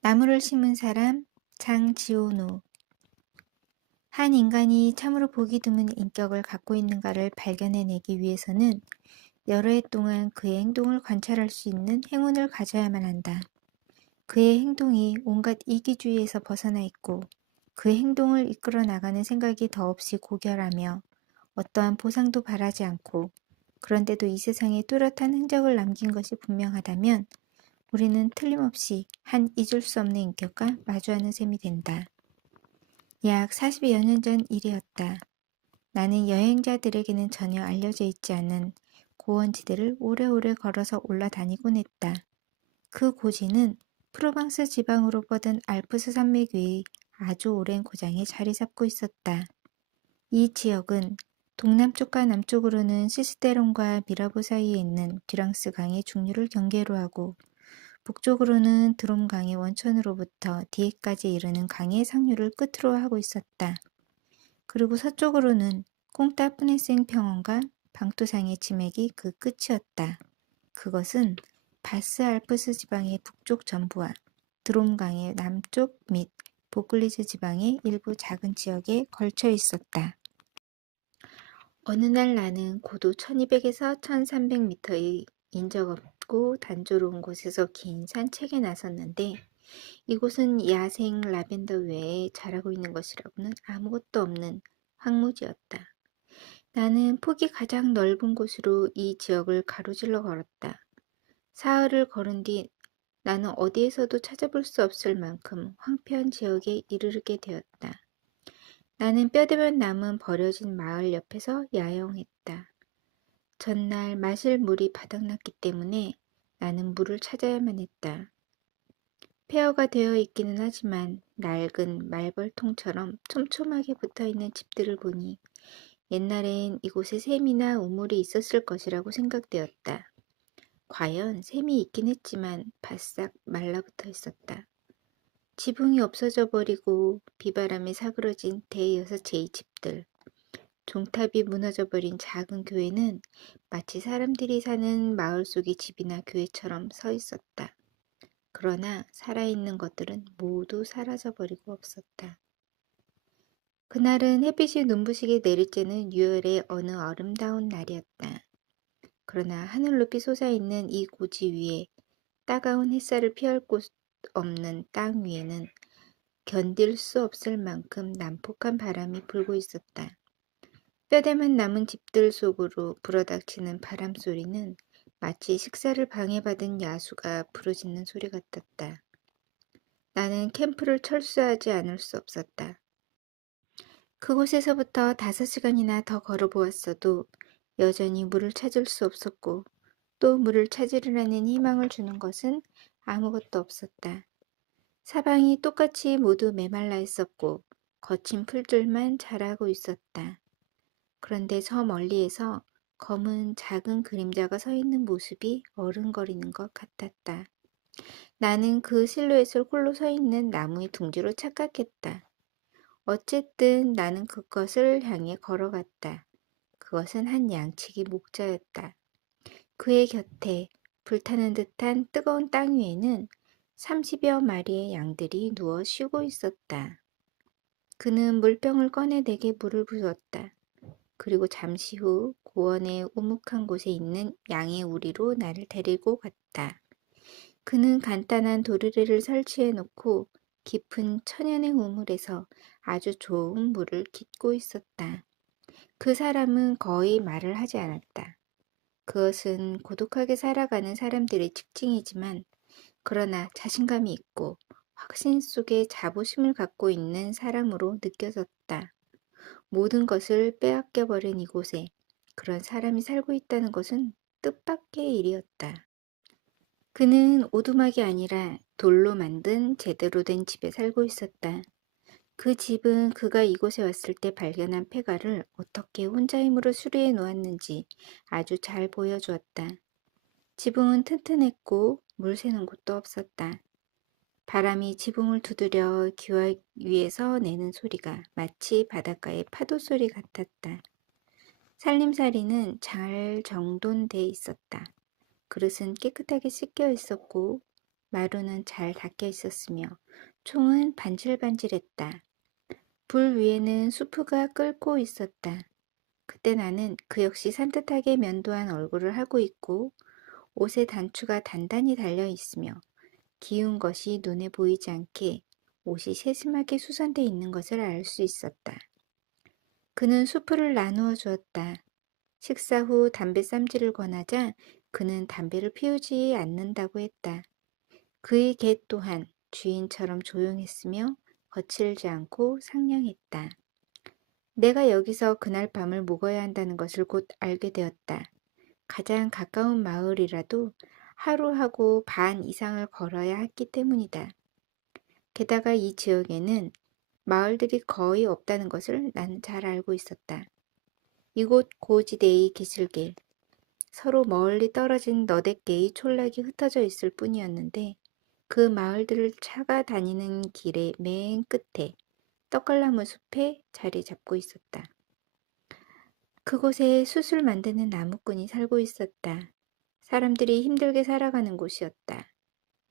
나무를 심은 사람 장지호노. 한 인간이 참으로 보기 드문 인격을 갖고 있는가를 발견해내기 위해서는 여러 해 동안 그의 행동을 관찰할 수 있는 행운을 가져야만 한다. 그의 행동이 온갖 이기주의에서 벗어나 있고 그의 행동을 이끌어 나가는 생각이 더없이 고결하며 어떠한 보상도 바라지 않고 그런데도 이 세상에 뚜렷한 흔적을 남긴 것이 분명하다면 우리는 틀림없이 한 잊을 수 없는 인격과 마주하는 셈이 된다. 약 40여 년 전 일이었다. 나는 여행자들에게는 전혀 알려져 있지 않은 고원지대를 오래오래 걸어서 올라다니곤 했다. 그 고지는 프로방스 지방으로 뻗은 알프스 산맥 위의 아주 오랜 고장에 자리 잡고 있었다. 이 지역은 동남쪽과 남쪽으로는 시스테론과 미라보 사이에 있는 듀랑스 강의 중류를 경계로 하고 북쪽으로는 드롬 강의 원천으로부터 디에까지 이르는 강의 상류를 끝으로 하고 있었다. 그리고 서쪽으로는 콩따 푸네생 평원과 방토상의 지맥이 그 끝이었다. 그것은 바스 알프스 지방의 북쪽 전부와 드롬 강의 남쪽 및 보클리즈 지방의 일부 작은 지역에 걸쳐 있었다. 어느 날 나는 고도 1200에서 1300m의 인적 없고 단조로운 곳에서 긴 산책에 나섰는데 이곳은 야생 라벤더 외에 자라고 있는 것이라고는 아무것도 없는 황무지였다. 나는 폭이 가장 넓은 곳으로 이 지역을 가로질러 걸었다. 사흘을 걸은 뒤 나는 어디에서도 찾아볼 수 없을 만큼 황폐한 지역에 이르게 되었다. 나는 뼈대만 남은 버려진 마을 옆에서 야영했다. 전날 마실 물이 바닥났기 때문에 나는 물을 찾아야만 했다. 폐허가 되어 있기는 하지만 낡은 말벌통처럼 촘촘하게 붙어있는 집들을 보니 옛날엔 이곳에 샘이나 우물이 있었을 것이라고 생각되었다. 과연 샘이 있긴 했지만 바싹 말라붙어 있었다. 지붕이 없어져 버리고 비바람에 사그러진 대여섯채의 집들, 종탑이 무너져 버린 작은 교회는 마치 사람들이 사는 마을 속의 집이나 교회처럼 서 있었다. 그러나 살아있는 것들은 모두 사라져 버리고 없었다. 그날은 햇빛이 눈부시게 내리쬐는 6월의 어느 아름다운 날이었다. 그러나 하늘 높이 솟아있는 이 고지 위에 따가운 햇살을 피할 곳 없는 땅 위에는 견딜 수 없을 만큼 난폭한 바람이 불고 있었다. 뼈대만 남은 집들 속으로 불어닥치는 바람 소리는 마치 식사를 방해받은 야수가 부르짖는 소리 같았다. 나는 캠프를 철수하지 않을 수 없었다. 그곳에서부터 5시간이나 더 걸어보았어도 여전히 물을 찾을 수 없었고 또 물을 찾으리라는 희망을 주는 것은 아무것도 없었다. 사방이 똑같이 모두 메말라 있었고 거친 풀들만 자라고 있었다. 그런데 저 멀리에서 검은 작은 그림자가 서 있는 모습이 어른거리는 것 같았다. 나는 그 실루엣을 홀로 서 있는 나무의 둥지로 착각했다. 어쨌든 나는 그것을 향해 걸어갔다. 그것은 한 양치기 목자였다. 그의 곁에 불타는 듯한 뜨거운 땅 위에는 30여 마리의 양들이 누워 쉬고 있었다. 그는 물병을 꺼내 내게 물을 부었다. 그리고 잠시 후 고원의 오목한 곳에 있는 양의 우리로 나를 데리고 갔다. 그는 간단한 도르래를 설치해 놓고 깊은 천연의 우물에서 아주 좋은 물을 깃고 있었다. 그 사람은 거의 말을 하지 않았다. 그것은 고독하게 살아가는 사람들의 특징이지만 그러나 자신감이 있고 확신 속에 자부심을 갖고 있는 사람으로 느껴졌다. 모든 것을 빼앗겨버린 이곳에 그런 사람이 살고 있다는 것은 뜻밖의 일이었다. 그는 오두막이 아니라 돌로 만든 제대로 된 집에 살고 있었다. 그 집은 그가 이곳에 왔을 때 발견한 폐가를 어떻게 혼자 힘으로 수리해 놓았는지 아주 잘 보여주었다. 지붕은 튼튼했고 물 새는 곳도 없었다. 바람이 지붕을 두드려 기와 위에서 내는 소리가 마치 바닷가의 파도 소리 같았다. 살림살이는 잘 정돈돼 있었다. 그릇은 깨끗하게 씻겨 있었고 마루는 잘 닦여 있었으며 총은 반질반질했다. 불 위에는 수프가 끓고 있었다. 그때 나는 그 역시 산뜻하게 면도한 얼굴을 하고 있고 옷에 단추가 단단히 달려 있으며 기운 것이 눈에 보이지 않게 옷이 세심하게 수선돼 있는 것을 알 수 있었다. 그는 수프를 나누어 주었다. 식사 후 담배 쌈지를 권하자 그는 담배를 피우지 않는다고 했다. 그의 개 또한 주인처럼 조용했으며 거칠지 않고 상냥했다. 내가 여기서 그날 밤을 묵어야 한다는 것을 곧 알게 되었다. 가장 가까운 마을이라도 하루하고 반 이상을 걸어야 했기 때문이다. 게다가 이 지역에는 마을들이 거의 없다는 것을 나는 잘 알고 있었다. 이곳 고지대의 기슭길, 서로 멀리 떨어진 너댓 개의 촌락이 흩어져 있을 뿐이었는데 그 마을들을 차가 다니는 길의 맨 끝에 떡갈나무 숲에 자리 잡고 있었다. 그곳에 숯을 만드는 나무꾼이 살고 있었다. 사람들이 힘들게 살아가는 곳이었다.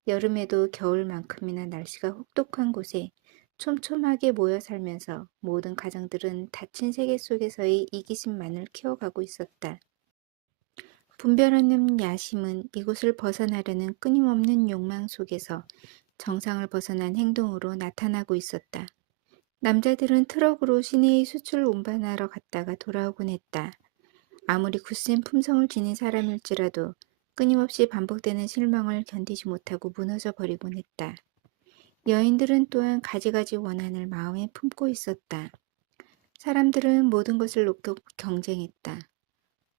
여름에도 겨울만큼이나 날씨가 혹독한 곳에 촘촘하게 모여 살면서 모든 가정들은 닫힌 세계 속에서의 이기심만을 키워가고 있었다. 분별하는 야심은 이곳을 벗어나려는 끊임없는 욕망 속에서 정상을 벗어난 행동으로 나타나고 있었다. 남자들은 트럭으로 시내의 수출 운반하러 갔다가 돌아오곤 했다. 아무리 굳센 품성을 지닌 사람일지라도 끊임없이 반복되는 실망을 견디지 못하고 무너져 버리곤 했다. 여인들은 또한 가지가지 원한을 마음에 품고 있었다. 사람들은 모든 것을 놓고 경쟁했다.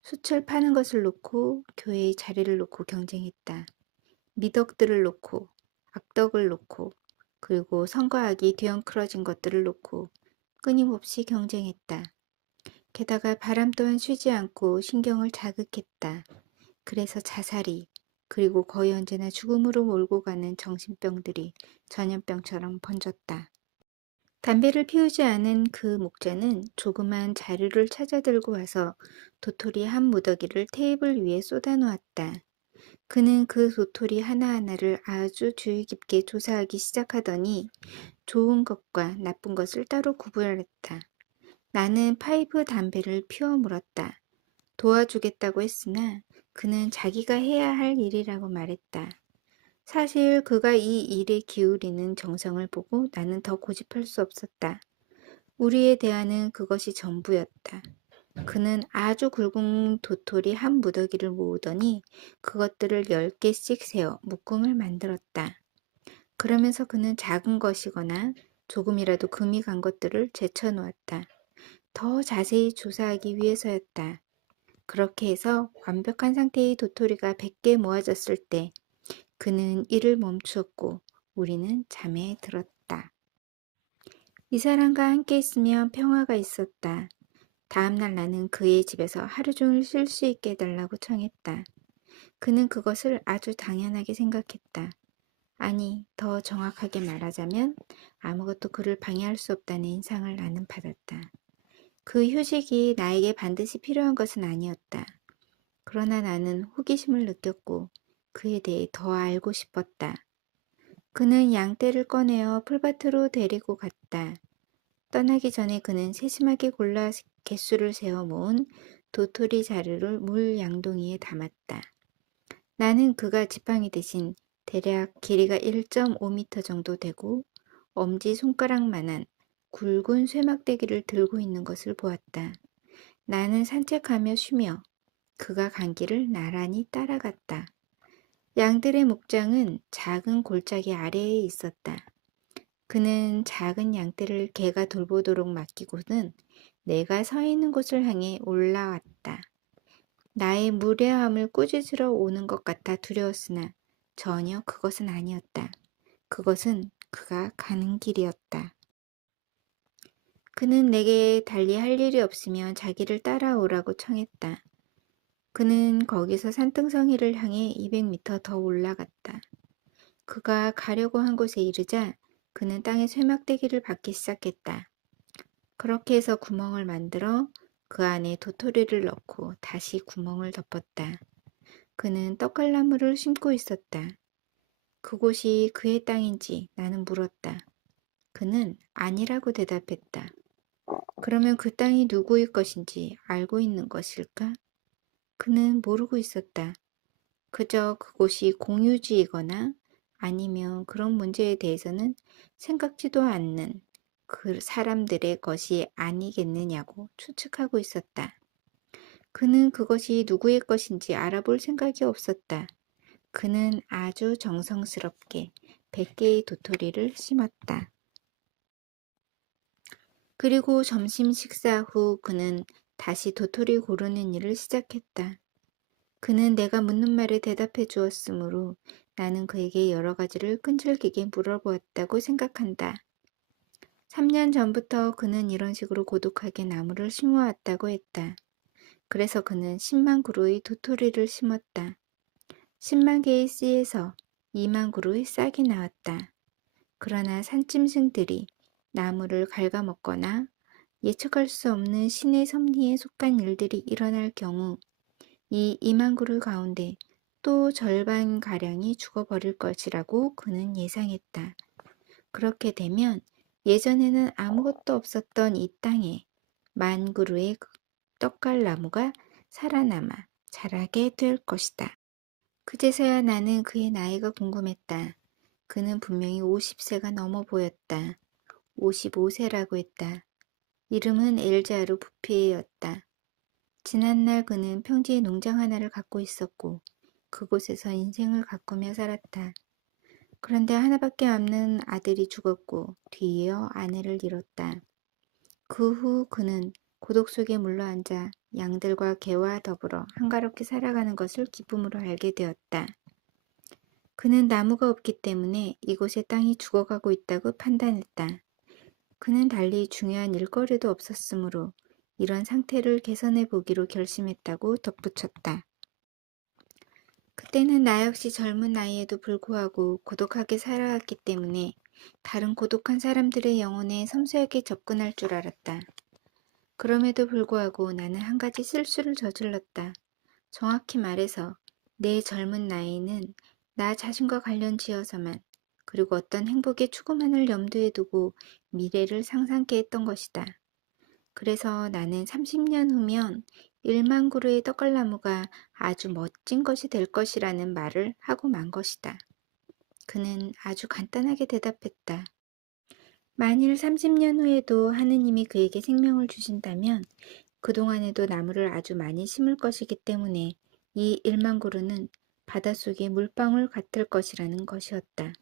숯을 파는 것을 놓고 교회의 자리를 놓고 경쟁했다. 미덕들을 놓고 악덕을 놓고 그리고 성과하기 뒤엉클어진 것들을 놓고 끊임없이 경쟁했다. 게다가 바람 또한 쉬지 않고 신경을 자극했다. 그래서 자살이 그리고 거의 언제나 죽음으로 몰고 가는 정신병들이 전염병처럼 번졌다. 담배를 피우지 않은 그 목자는 조그만 자루를 찾아 들고 와서 도토리 한 무더기를 테이블 위에 쏟아 놓았다. 그는 그 도토리 하나하나를 아주 주의 깊게 조사하기 시작하더니 좋은 것과 나쁜 것을 따로 구분했다. 나는 파이프 담배를 피워 물었다. 도와주겠다고 했으나 그는 자기가 해야 할 일이라고 말했다. 사실 그가 이 일에 기울이는 정성을 보고 나는 더 고집할 수 없었다. 우리의 대화는 그것이 전부였다. 그는 아주 굵은 도토리 한 무더기를 모으더니 그것들을 10개씩 세어 묶음을 만들었다. 그러면서 그는 작은 것이거나 조금이라도 금이 간 것들을 제쳐 놓았다. 더 자세히 조사하기 위해서였다. 그렇게 해서 완벽한 상태의 도토리가 100개 모아졌을 때 그는 일을 멈추었고 우리는 잠에 들었다. 이 사람과 함께 있으면 평화가 있었다. 다음날 나는 그의 집에서 하루 종일 쉴 수 있게 해달라고 청했다. 그는 그것을 아주 당연하게 생각했다. 아니, 더 정확하게 말하자면 아무것도 그를 방해할 수 없다는 인상을 나는 받았다. 그 휴식이 나에게 반드시 필요한 것은 아니었다. 그러나 나는 호기심을 느꼈고 그에 대해 더 알고 싶었다. 그는 양떼를 꺼내어 풀밭으로 데리고 갔다. 떠나기 전에 그는 세심하게 골라 개수를 세어 모은 도토리 자루를 물 양동이에 담았다. 나는 그가 지팡이 대신 대략 길이가 1.5m 정도 되고 엄지손가락만한 굵은 쇠막대기를 들고 있는 것을 보았다. 나는 산책하며 쉬며 그가 간 길을 나란히 따라갔다. 양들의 목장은 작은 골짜기 아래에 있었다. 그는 작은 양떼를 개가 돌보도록 맡기고는 내가 서 있는 곳을 향해 올라왔다. 나의 무례함을 꾸짖으러 오는 것 같아 두려웠으나 전혀 그것은 아니었다. 그것은 그가 가는 길이었다. 그는 내게 달리 할 일이 없으면 자기를 따라오라고 청했다. 그는 거기서 산등성이를 향해 200m 더 올라갔다. 그가 가려고 한 곳에 이르자 그는 땅에 쇠막대기를 박기 시작했다. 그렇게 해서 구멍을 만들어 그 안에 도토리를 넣고 다시 구멍을 덮었다. 그는 떡갈나무를 심고 있었다. 그곳이 그의 땅인지 나는 물었다. 그는 아니라고 대답했다. 그러면 그 땅이 누구의 것인지 알고 있는 것일까? 그는 모르고 있었다. 그저 그곳이 공유지이거나 아니면 그런 문제에 대해서는 생각지도 않는 그 사람들의 것이 아니겠느냐고 추측하고 있었다. 그는 그것이 누구의 것인지 알아볼 생각이 없었다. 그는 아주 정성스럽게 100개의 도토리를 심었다. 그리고 점심 식사 후 그는 다시 도토리 고르는 일을 시작했다. 그는 내가 묻는 말에 대답해 주었으므로 나는 그에게 여러 가지를 끈질기게 물어보았다고 생각한다. 3년 전부터 그는 이런 식으로 고독하게 나무를 심어왔다고 했다. 그래서 그는 10만 그루의 도토리를 심었다. 10만 개의 씨에서 2만 그루의 싹이 나왔다. 그러나 산짐승들이 나무를 갉아먹거나 예측할 수 없는 신의 섭리에 속한 일들이 일어날 경우 이 2만 그루 가운데 또 절반가량이 죽어버릴 것이라고 그는 예상했다. 그렇게 되면 예전에는 아무것도 없었던 이 땅에 10,000그루의 떡갈나무가 살아남아 자라게 될 것이다. 그제서야 나는 그의 나이가 궁금했다. 그는 분명히 50세가 넘어 보였다. 55세라고 했다. 이름은 엘자르 부피에였다. 지난날 그는 평지에 농장 하나를 갖고 있었고 그곳에서 인생을 가꾸며 살았다. 그런데 하나밖에 없는 아들이 죽었고 뒤이어 아내를 잃었다. 그 후 그는 고독 속에 물러앉아 양들과 개와 더불어 한가롭게 살아가는 것을 기쁨으로 알게 되었다. 그는 나무가 없기 때문에 이곳의 땅이 죽어가고 있다고 판단했다. 그는 달리 중요한 일거리도 없었으므로 이런 상태를 개선해 보기로 결심했다고 덧붙였다. 그때는 나 역시 젊은 나이에도 불구하고 고독하게 살아왔기 때문에 다른 고독한 사람들의 영혼에 섬세하게 접근할 줄 알았다. 그럼에도 불구하고 나는 한 가지 실수를 저질렀다. 정확히 말해서 내 젊은 나이는 나 자신과 관련지어서만 그리고 어떤 행복의 추구만을 염두에 두고 미래를 상상케 했던 것이다. 그래서 나는 30년 후면 1만 그루의 떡갈나무가 아주 멋진 것이 될 것이라는 말을 하고 만 것이다. 그는 아주 간단하게 대답했다. 만일 30년 후에도 하느님이 그에게 생명을 주신다면 그동안에도 나무를 아주 많이 심을 것이기 때문에 이 1만 그루는 바닷속의 물방울 같을 것이라는 것이었다.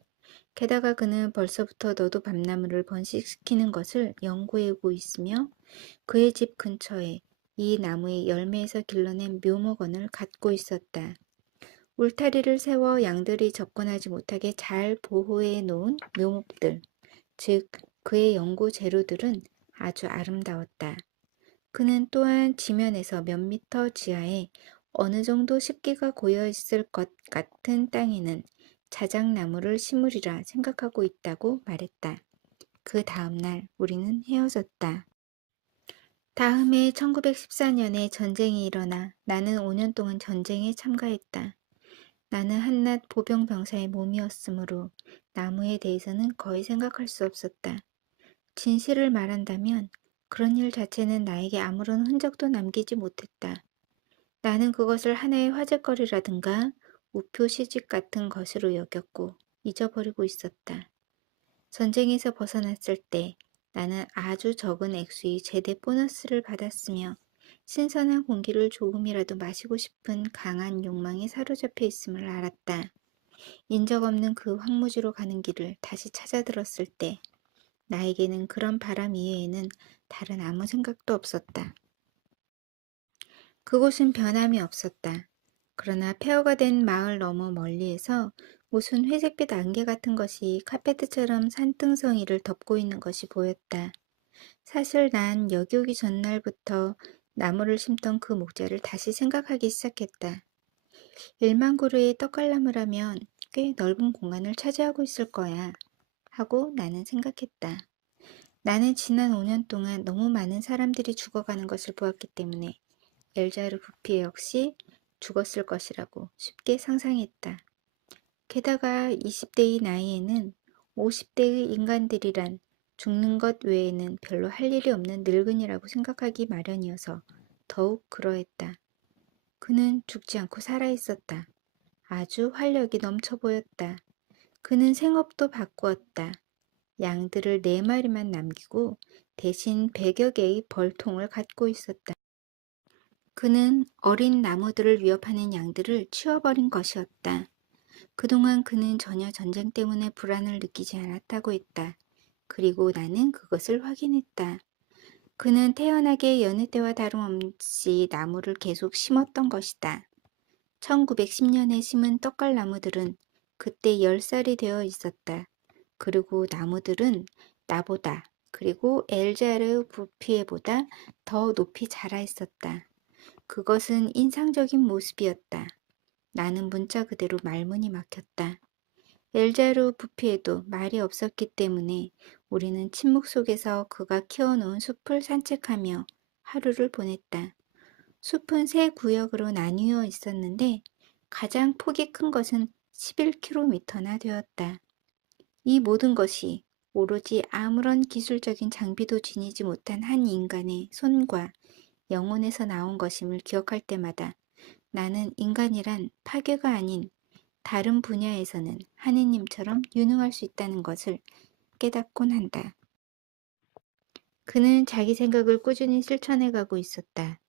게다가 그는 벌써부터 너도 밤나무를 번식시키는 것을 연구해오고 있으며 그의 집 근처에 이 나무의 열매에서 길러낸 묘목원을 갖고 있었다. 울타리를 세워 양들이 접근하지 못하게 잘 보호해 놓은 묘목들, 즉 그의 연구 재료들은 아주 아름다웠다. 그는 또한 지면에서 몇 미터 지하에 어느 정도 습기가 고여 있을 것 같은 땅에는 자작나무를 심으리라 생각하고 있다고 말했다. 그 다음날 우리는 헤어졌다. 다음해 1914년에 전쟁이 일어나 나는 5년 동안 전쟁에 참가했다. 나는 한낱 보병병사의 몸이었으므로 나무에 대해서는 거의 생각할 수 없었다. 진실을 말한다면 그런 일 자체는 나에게 아무런 흔적도 남기지 못했다. 나는 그것을 하나의 화제거리라든가 우표 시집 같은 것으로 여겼고 잊어버리고 있었다. 전쟁에서 벗어났을 때 나는 아주 적은 액수의 제대 보너스를 받았으며 신선한 공기를 조금이라도 마시고 싶은 강한 욕망에 사로잡혀 있음을 알았다. 인적 없는 그 황무지로 가는 길을 다시 찾아들었을 때 나에게는 그런 바람 이외에는 다른 아무 생각도 없었다. 그곳은 변함이 없었다. 그러나 폐허가 된 마을 너머 멀리에서 무슨 회색빛 안개 같은 것이 카페트처럼 산등성이를 덮고 있는 것이 보였다. 사실 난 여기 오기 전날부터 나무를 심던 그 목자를 다시 생각하기 시작했다. 1만 그루의 떡갈나무라면 꽤 넓은 공간을 차지하고 있을 거야 하고 나는 생각했다. 나는 지난 5년 동안 너무 많은 사람들이 죽어가는 것을 보았기 때문에 엘자르 부피 역시 죽었을 것이라고 쉽게 상상했다. 게다가 20대의 나이에는 50대의 인간들이란 죽는 것 외에는 별로 할 일이 없는 늙은이라고 생각하기 마련이어서 더욱 그러했다. 그는 죽지 않고 살아있었다. 아주 활력이 넘쳐 보였다. 그는 생업도 바꾸었다. 양들을 4마리만 남기고 대신 100여 개의 벌통을 갖고 있었다. 그는 어린 나무들을 위협하는 양들을 치워버린 것이었다. 그동안 그는 전혀 전쟁 때문에 불안을 느끼지 않았다고 했다. 그리고 나는 그것을 확인했다. 그는 태연하게 여느 때와 다름없이 나무를 계속 심었던 것이다. 1910년에 심은 떡갈나무들은 그때 10살이 되어 있었다. 그리고 나무들은 나보다 그리고 엘자르 부피에보다 더 높이 자라 있었다. 그것은 인상적인 모습이었다. 나는 문자 그대로 말문이 막혔다. 엘자르 부피에도 말이 없었기 때문에 우리는 침묵 속에서 그가 키워놓은 숲을 산책하며 하루를 보냈다. 숲은 3구역으로 나뉘어 있었는데 가장 폭이 큰 것은 11km나 되었다. 이 모든 것이 오로지 아무런 기술적인 장비도 지니지 못한 한 인간의 손과 영혼에서 나온 것임을 기억할 때마다 나는 인간이란 파괴가 아닌 다른 분야에서는 하느님처럼 유능할 수 있다는 것을 깨닫곤 한다. 그는 자기 생각을 꾸준히 실천해가고 있었다.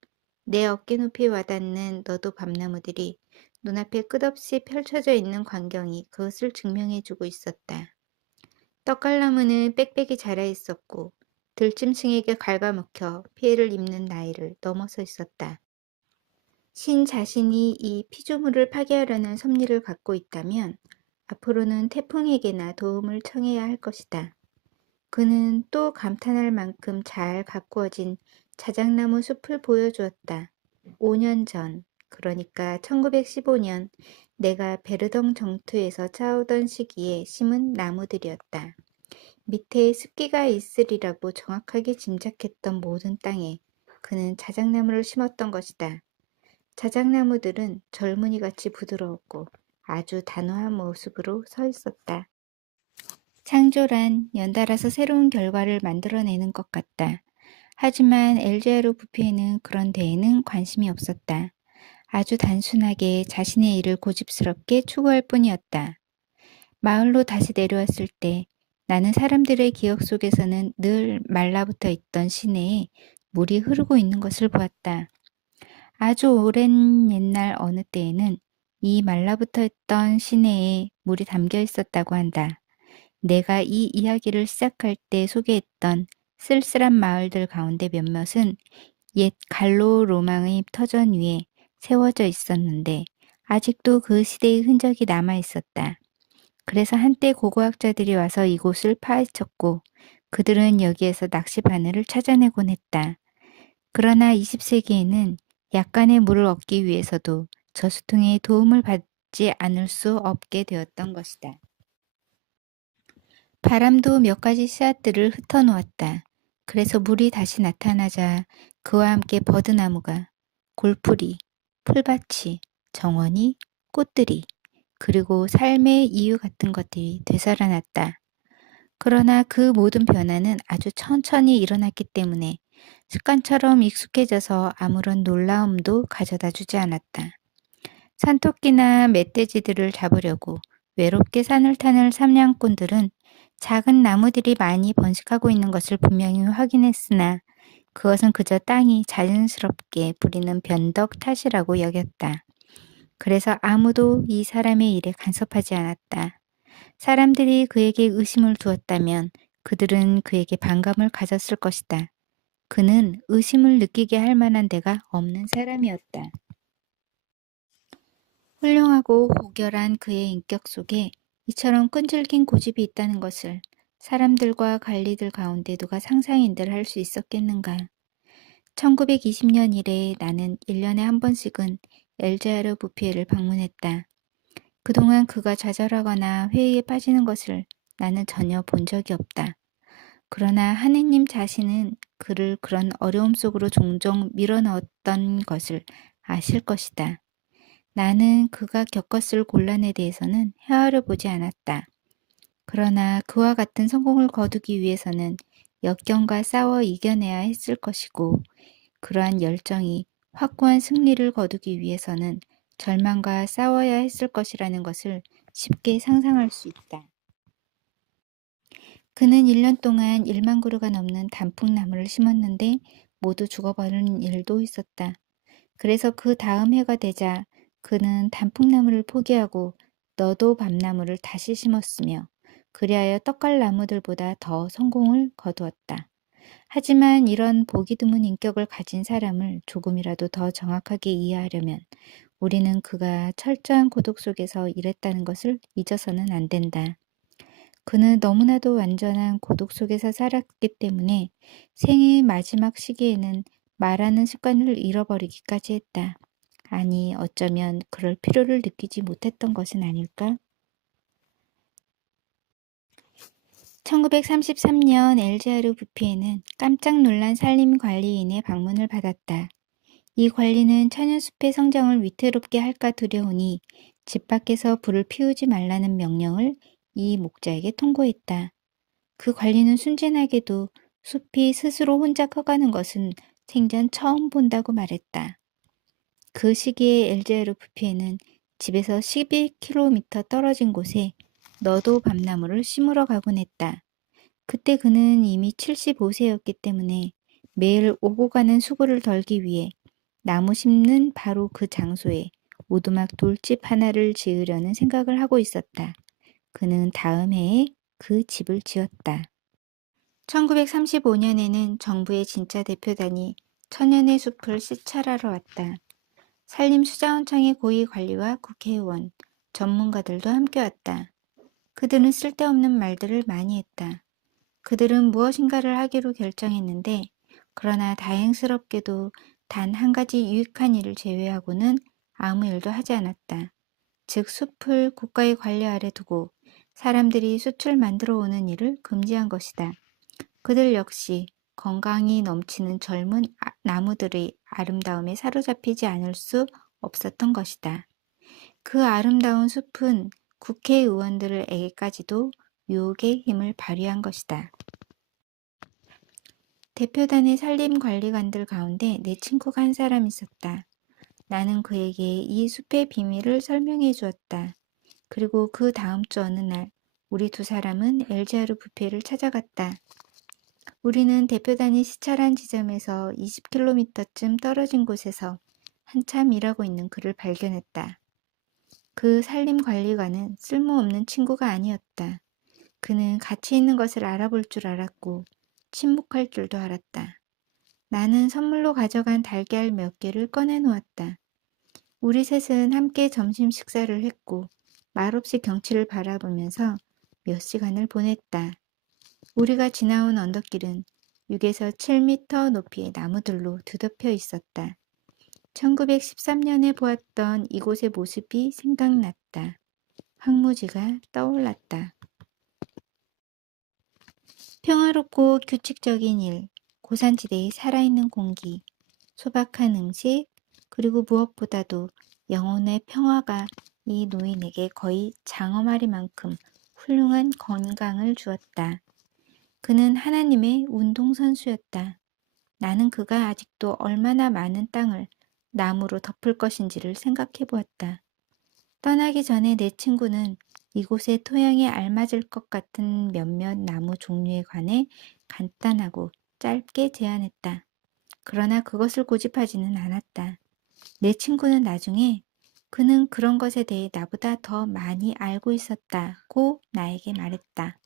내 어깨 높이 와닿는 너도 밤나무들이 눈앞에 끝없이 펼쳐져 있는 광경이 그것을 증명해주고 있었다. 떡갈나무는 빽빽이 자라 있었고 들짐승에게 갉아먹혀 피해를 입는 나이를 넘어서 있었다. 신 자신이 이 피조물을 파괴하려는 섭리를 갖고 있다면 앞으로는 태풍에게나 도움을 청해야 할 것이다. 그는 또 감탄할 만큼 잘 가꾸어진 자작나무 숲을 보여주었다. 5년 전, 그러니까 1915년 내가 베르덩 정투에서 싸우던 시기에 심은 나무들이었다. 밑에 습기가 있으리라고 정확하게 짐작했던 모든 땅에 그는 자작나무를 심었던 것이다. 자작나무들은 젊은이같이 부드러웠고 아주 단호한 모습으로 서 있었다. 창조란 연달아서 새로운 결과를 만들어내는 것 같다. 하지만 엘제르 부피에는 그런 데에는 관심이 없었다. 아주 단순하게 자신의 일을 고집스럽게 추구할 뿐이었다. 마을로 다시 내려왔을 때 나는 사람들의 기억 속에서는 늘 말라붙어 있던 시내에 물이 흐르고 있는 것을 보았다. 아주 오랜 옛날 어느 때에는 이 말라붙어 있던 시내에 물이 담겨 있었다고 한다. 내가 이 이야기를 시작할 때 소개했던 쓸쓸한 마을들 가운데 몇몇은 옛 갈로 로망의 터전 위에 세워져 있었는데 아직도 그 시대의 흔적이 남아 있었다. 그래서 한때 고고학자들이 와서 이곳을 파헤쳤고 그들은 여기에서 낚시 바늘을 찾아내곤 했다. 그러나 20세기에는 약간의 물을 얻기 위해서도 저수통의 도움을 받지 않을 수 없게 되었던 것이다. 바람도 몇 가지 씨앗들을 흩어놓았다. 그래서 물이 다시 나타나자 그와 함께 버드나무가, 골풀이, 풀밭이, 정원이, 꽃들이, 그리고 삶의 이유 같은 것들이 되살아났다. 그러나 그 모든 변화는 아주 천천히 일어났기 때문에 습관처럼 익숙해져서 아무런 놀라움도 가져다 주지 않았다. 산토끼나 멧돼지들을 잡으려고 외롭게 산을 타는 사냥꾼들은 작은 나무들이 많이 번식하고 있는 것을 분명히 확인했으나 그것은 그저 땅이 자연스럽게 부리는 변덕 탓이라고 여겼다. 그래서 아무도 이 사람의 일에 간섭하지 않았다. 사람들이 그에게 의심을 두었다면 그들은 그에게 반감을 가졌을 것이다. 그는 의심을 느끼게 할 만한 데가 없는 사람이었다. 훌륭하고 고결한 그의 인격 속에 이처럼 끈질긴 고집이 있다는 것을 사람들과 관리들 가운데 누가 상상인들 할 수 있었겠는가. 1920년 이래 나는 1년에 한 번씩은 엘자르 부피에를 방문했다. 그동안 그가 좌절하거나 회의에 빠지는 것을 나는 전혀 본 적이 없다. 그러나 하느님 자신은 그를 그런 어려움 속으로 종종 밀어넣었던 것을 아실 것이다. 나는 그가 겪었을 곤란에 대해서는 헤아려 보지 않았다. 그러나 그와 같은 성공을 거두기 위해서는 역경과 싸워 이겨내야 했을 것이고, 그러한 열정이 확고한 승리를 거두기 위해서는 절망과 싸워야 했을 것이라는 것을 쉽게 상상할 수 있다. 그는 1년 동안 1만 그루가 넘는 단풍나무를 심었는데 모두 죽어버리는 일도 있었다. 그래서 그 다음 해가 되자 그는 단풍나무를 포기하고 너도 밤나무를 다시 심었으며 그리하여 떡갈나무들보다 더 성공을 거두었다. 하지만 이런 보기 드문 인격을 가진 사람을 조금이라도 더 정확하게 이해하려면 우리는 그가 철저한 고독 속에서 일했다는 것을 잊어서는 안 된다. 그는 너무나도 완전한 고독 속에서 살았기 때문에 생애의 마지막 시기에는 말하는 습관을 잃어버리기까지 했다. 아니, 어쩌면 그럴 필요를 느끼지 못했던 것은 아닐까? 1933년 엘자르 부피에는 깜짝 놀란 산림 관리인의 방문을 받았다. 이 관리는 천연숲의 성장을 위태롭게 할까 두려우니 집 밖에서 불을 피우지 말라는 명령을 이 목자에게 통고했다. 그 관리는 순진하게도 숲이 스스로 혼자 커가는 것은 생전 처음 본다고 말했다. 그 시기에 엘제르 부피에는 집에서 12km 떨어진 곳에 너도 밤나무를 심으러 가곤 했다. 그때 그는 이미 75세였기 때문에 매일 오고 가는 수고를 덜기 위해 나무 심는 바로 그 장소에 오두막 돌집 하나를 지으려는 생각을 하고 있었다. 그는 다음 해에 그 집을 지었다. 1935년에는 정부의 진짜 대표단이 천연의 숲을 시찰하러 왔다. 산림수자원청의 고위 관리와 국회의원, 전문가들도 함께 왔다. 그들은 쓸데없는 말들을 많이 했다. 그들은 무엇인가를 하기로 결정했는데, 그러나 다행스럽게도 단 한 가지 유익한 일을 제외하고는 아무 일도 하지 않았다. 즉 숲을 국가의 관리 아래 두고 사람들이 숯을 만들어 오는 일을 금지한 것이다. 그들 역시 건강이 넘치는 젊은 나무들의 아름다움에 사로잡히지 않을 수 없었던 것이다. 그 아름다운 숲은 국회의원들에게까지도 유혹의 힘을 발휘한 것이다. 대표단의 산림관리관들 가운데 내 친구가 한 사람 있었다. 나는 그에게 이 숲의 비밀을 설명해 주었다. 그리고 그 다음 주 어느 날 우리 두 사람은 엘자르 뷔페를 찾아갔다. 우리는 대표단이 시찰한 지점에서 20km쯤 떨어진 곳에서 한참 일하고 있는 그를 발견했다. 그 산림관리관은 쓸모없는 친구가 아니었다. 그는 가치 있는 것을 알아볼 줄 알았고 침묵할 줄도 알았다. 나는 선물로 가져간 달걀 몇 개를 꺼내놓았다. 우리 셋은 함께 점심 식사를 했고 말없이 경치를 바라보면서 몇 시간을 보냈다. 우리가 지나온 언덕길은 6에서 7m 높이의 나무들로 뒤덮여 있었다. 1913년에 보았던 이곳의 모습이 생각났다. 황무지가 떠올랐다. 평화롭고 규칙적인 일, 고산지대의 살아있는 공기, 소박한 음식, 그리고 무엇보다도 영혼의 평화가 이 노인에게 거의 장엄하리만큼 훌륭한 건강을 주었다. 그는 하나님의 운동선수였다. 나는 그가 아직도 얼마나 많은 땅을 나무로 덮을 것인지를 생각해 보았다. 떠나기 전에 내 친구는 이곳의 토양에 알맞을 것 같은 몇몇 나무 종류에 관해 간단하고 짧게 제안했다. 그러나 그것을 고집하지는 않았다. 내 친구는 나중에 그는 그런 것에 대해 나보다 더 많이 알고 있었다고 나에게 말했다.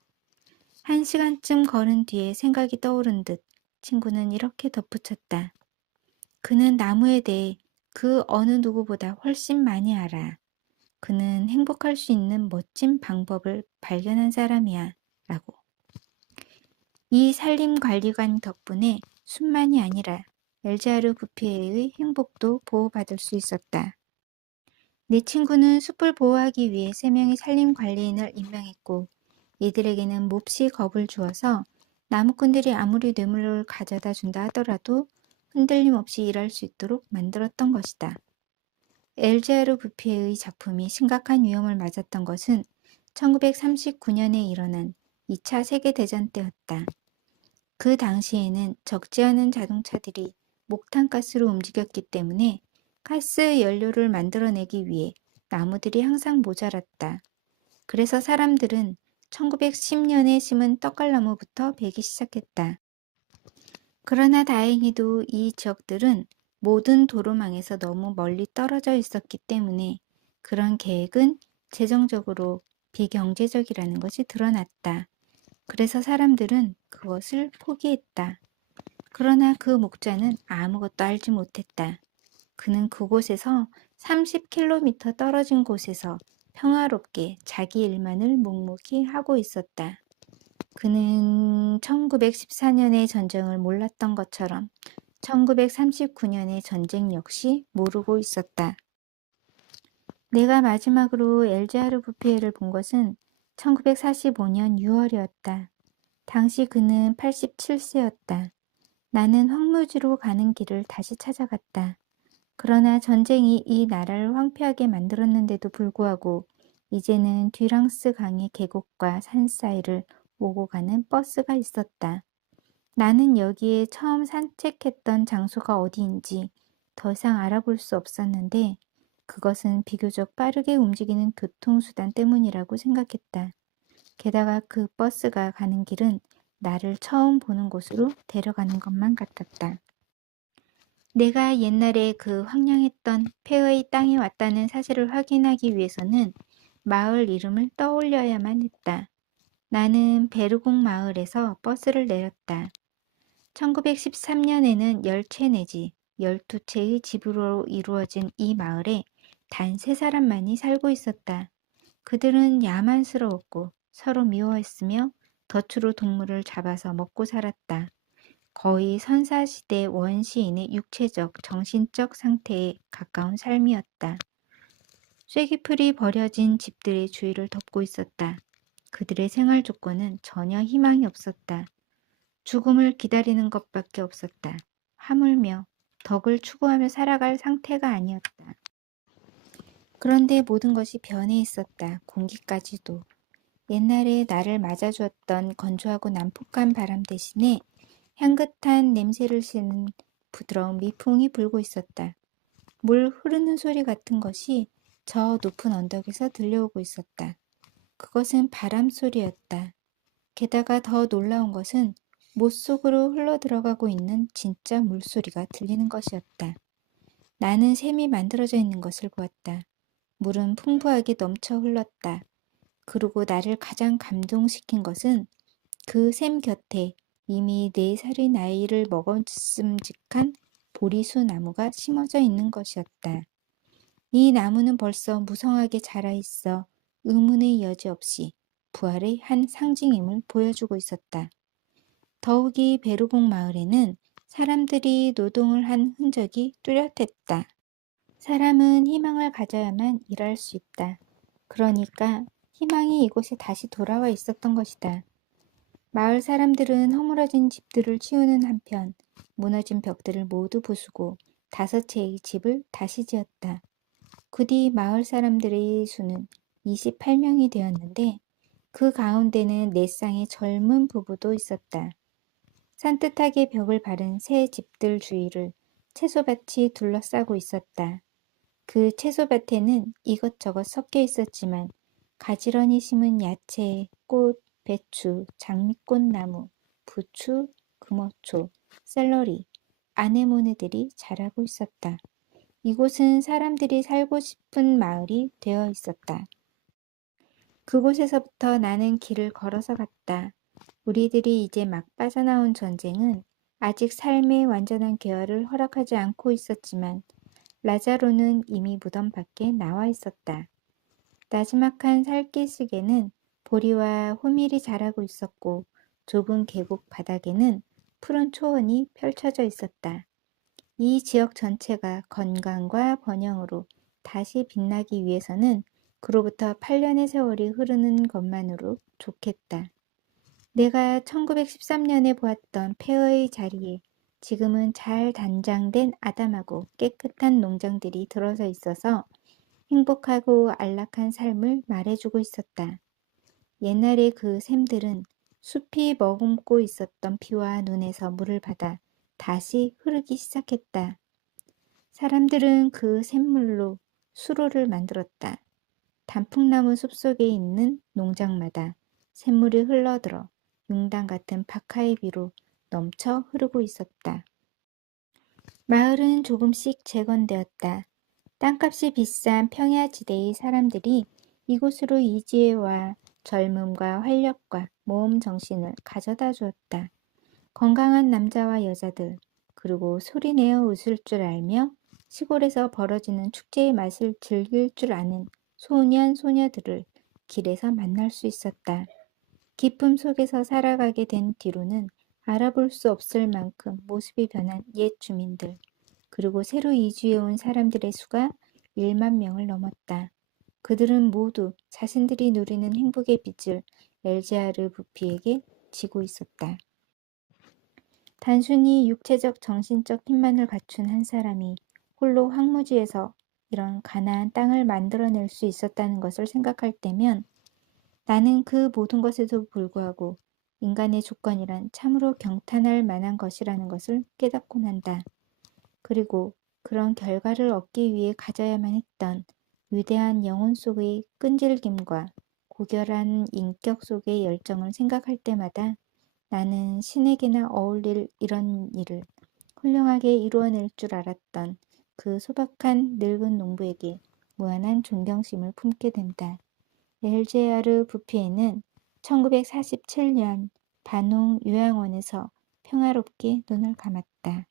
1시간쯤 걸은 뒤에 생각이 떠오른 듯 친구는 이렇게 덧붙였다. 그는 나무에 대해 그 어느 누구보다 훨씬 많이 알아. 그는 행복할 수 있는 멋진 방법을 발견한 사람이야. 라고. 이 산림관리관 덕분에 숲만이 아니라 엘자르 부피에의 행복도 보호받을 수 있었다. 내 친구는 숲을 보호하기 위해 3명의 산림관리인을 임명했고 이들에게는 몹시 겁을 주어서 나무꾼들이 아무리 뇌물을 가져다 준다 하더라도 흔들림 없이 일할 수 있도록 만들었던 것이다. 엘제아르 부피의 작품이 심각한 위험을 맞았던 것은 1939년에 일어난 2차 세계대전 때였다. 그 당시에는 적지 않은 자동차들이 목탄가스로 움직였기 때문에 가스 연료를 만들어내기 위해 나무들이 항상 모자랐다. 그래서 사람들은 1910년에 심은 떡갈나무부터 베기 시작했다. 그러나 다행히도 이 지역들은 모든 도로망에서 너무 멀리 떨어져 있었기 때문에 그런 계획은 재정적으로 비경제적이라는 것이 드러났다. 그래서 사람들은 그것을 포기했다. 그러나 그 목자는 아무것도 알지 못했다. 그는 그곳에서 30km 떨어진 곳에서 평화롭게 자기 일만을 묵묵히 하고 있었다. 그는 1914년의 전쟁을 몰랐던 것처럼 1939년의 전쟁 역시 모르고 있었다. 내가 마지막으로 엘자르 부피에를 본 것은 1945년 6월이었다. 당시 그는 87세였다. 나는 황무지로 가는 길을 다시 찾아갔다. 그러나 전쟁이 이 나라를 황폐하게 만들었는데도 불구하고 이제는 듀랑스 강의 계곡과 산 사이를 오고 가는 버스가 있었다. 나는 여기에 처음 산책했던 장소가 어디인지 더 이상 알아볼 수 없었는데 그것은 비교적 빠르게 움직이는 교통수단 때문이라고 생각했다. 게다가 그 버스가 가는 길은 나를 처음 보는 곳으로 데려가는 것만 같았다. 내가 옛날에 그 황량했던 폐허의 땅에 왔다는 사실을 확인하기 위해서는 마을 이름을 떠올려야만 했다. 나는 베르공 마을에서 버스를 내렸다. 1913년에는 10채 내지 12채의 집으로 이루어진 이 마을에 단 3사람만이 살고 있었다. 그들은 야만스러웠고 서로 미워했으며 덫으로 동물을 잡아서 먹고 살았다. 거의 선사시대 원시인의 육체적, 정신적 상태에 가까운 삶이었다. 쐐기풀이 버려진 집들의 주위를 덮고 있었다. 그들의 생활 조건은 전혀 희망이 없었다. 죽음을 기다리는 것밖에 없었다. 하물며 덕을 추구하며 살아갈 상태가 아니었다. 그런데 모든 것이 변해 있었다. 공기까지도. 옛날에 나를 맞아주었던 건조하고 난폭한 바람 대신에 향긋한 냄새를 씨는 부드러운 미풍이 불고 있었다. 물 흐르는 소리 같은 것이 저 높은 언덕에서 들려오고 있었다. 그것은 바람 소리였다. 게다가 더 놀라운 것은 못 속으로 흘러들어가고 있는 진짜 물소리가 들리는 것이었다. 나는 샘이 만들어져 있는 것을 보았다. 물은 풍부하게 넘쳐 흘렀다. 그리고 나를 가장 감동시킨 것은 그 샘 곁에 이미 4살의 나이를 먹었음직한 보리수 나무가 심어져 있는 것이었다. 이 나무는 벌써 무성하게 자라 있어 의문의 여지 없이 부활의 한 상징임을 보여주고 있었다. 더욱이 베르공 마을에는 사람들이 노동을 한 흔적이 뚜렷했다. 사람은 희망을 가져야만 일할 수 있다. 그러니까 희망이 이곳에 다시 돌아와 있었던 것이다. 마을 사람들은 허물어진 집들을 치우는 한편 무너진 벽들을 모두 부수고 5채의 집을 다시 지었다. 그 뒤 마을 사람들의 수는 28명이 되었는데 그 가운데는 4쌍의 젊은 부부도 있었다. 산뜻하게 벽을 바른 새 집들 주위를 채소밭이 둘러싸고 있었다. 그 채소밭에는 이것저것 섞여 있었지만 가지런히 심은 야채, 꽃, 배추, 장미꽃나무, 부추, 금어초, 샐러리, 아네모네들이 자라고 있었다. 이곳은 사람들이 살고 싶은 마을이 되어 있었다. 그곳에서부터 나는 길을 걸어서 갔다. 우리들이 이제 막 빠져나온 전쟁은 아직 삶의 완전한 개화를 허락하지 않고 있었지만 라자로는 이미 무덤 밖에 나와 있었다. 나지막한 살기슭에는 보리와 호밀이 자라고 있었고 좁은 계곡 바닥에는 푸른 초원이 펼쳐져 있었다. 이 지역 전체가 건강과 번영으로 다시 빛나기 위해서는 그로부터 8년의 세월이 흐르는 것만으로 좋겠다. 내가 1913년에 보았던 폐허의 자리에 지금은 잘 단장된 아담하고 깨끗한 농장들이 들어서 있어서 행복하고 안락한 삶을 말해주고 있었다. 옛날에 그 샘들은 숲이 머금고 있었던 비와 눈에서 물을 받아 다시 흐르기 시작했다. 사람들은 그 샘물로 수로를 만들었다. 단풍나무 숲속에 있는 농장마다 샘물이 흘러들어 용당 같은 박하의 비로 넘쳐 흐르고 있었다. 마을은 조금씩 재건되었다. 땅값이 비싼 평야지대의 사람들이 이곳으로 이주해와 젊음과 활력과 모험 정신을 가져다 주었다. 건강한 남자와 여자들, 그리고 소리내어 웃을 줄 알며 시골에서 벌어지는 축제의 맛을 즐길 줄 아는 소년, 소녀들을 길에서 만날 수 있었다. 기쁨 속에서 살아가게 된 뒤로는 알아볼 수 없을 만큼 모습이 변한 옛 주민들, 그리고 새로 이주해온 사람들의 수가 1만 명을 넘었다. 그들은 모두 자신들이 누리는 행복의 빚을 엘제아르 부피에게 지고 있었다. 단순히 육체적 정신적 힘만을 갖춘 한 사람이 홀로 황무지에서 이런 가나안 땅을 만들어낼 수 있었다는 것을 생각할 때면 나는 그 모든 것에도 불구하고 인간의 조건이란 참으로 경탄할 만한 것이라는 것을 깨닫곤 한다. 그리고 그런 결과를 얻기 위해 가져야만 했던 위대한 영혼 속의 끈질김과 고결한 인격 속의 열정을 생각할 때마다 나는 신에게나 어울릴 이런 일을 훌륭하게 이루어낼 줄 알았던 그 소박한 늙은 농부에게 무한한 존경심을 품게 된다. 엘제아르 부피에는 1947년 반홍 요양원에서 평화롭게 눈을 감았다.